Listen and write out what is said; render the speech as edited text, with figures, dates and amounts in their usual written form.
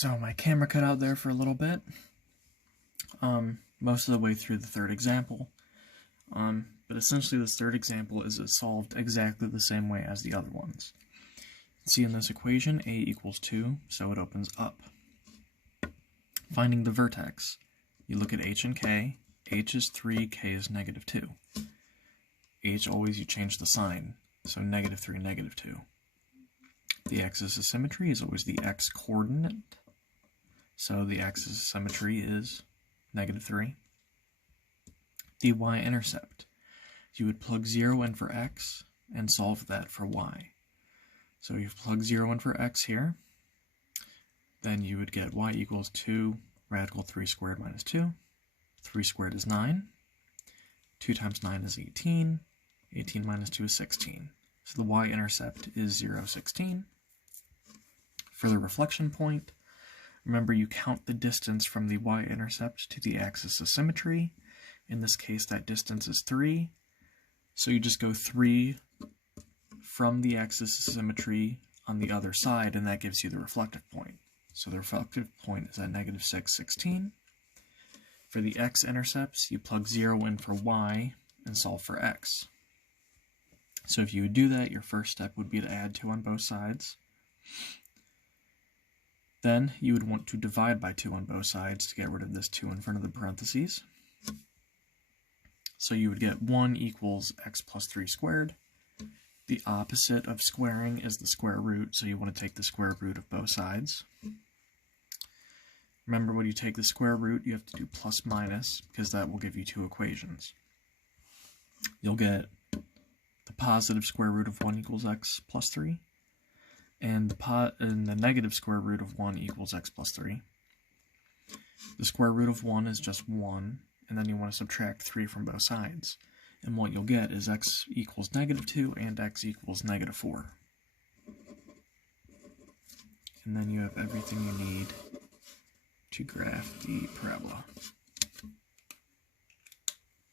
So my camera cut out there for a little bit, most of the way through the third example, but essentially this third example is solved exactly the same way as the other ones. See in this equation, a equals 2, so it opens up. Finding the vertex, you look at h and k. H is 3, k is negative 2. H, always you change the sign, so negative 3, negative 2. The axis of symmetry is always the x-coordinate, so the axis of symmetry is negative 3. The y-intercept, you would plug 0 in for x and solve that for y. So you've plugged 0 in for x here, then you would get y equals 2 radical 3 squared minus 2. 3 squared is 9. 2 times 9 is 18. 18 minus 2 is 16. So the y-intercept is 0, 16. For the reflection point, remember you count the distance from the y-intercept to the axis of symmetry. In this case, that distance is 3. So you just go 3 from the axis of symmetry on the other side, and that gives you the reflective point. So the reflective point is at negative 6, 16. For the x-intercepts, you plug 0 in for y and solve for x. So if you would do that, your first step would be to add 2 on both sides. Then you would want to divide by 2 on both sides to get rid of this 2 in front of the parentheses. So you would get 1 equals x plus 3 squared. The opposite of squaring is the square root, so you want to take the square root of both sides. Remember, when you take the square root, you have to do plus minus, because that will give you 2 equations. You'll get the positive square root of 1 equals x plus 3, and the negative square root of 1 equals x plus 3. The square root of 1 is just 1, and then you want to subtract 3 from both sides. And what you'll get is x equals negative 2 and x equals negative 4. And then you have everything you need to graph the parabola.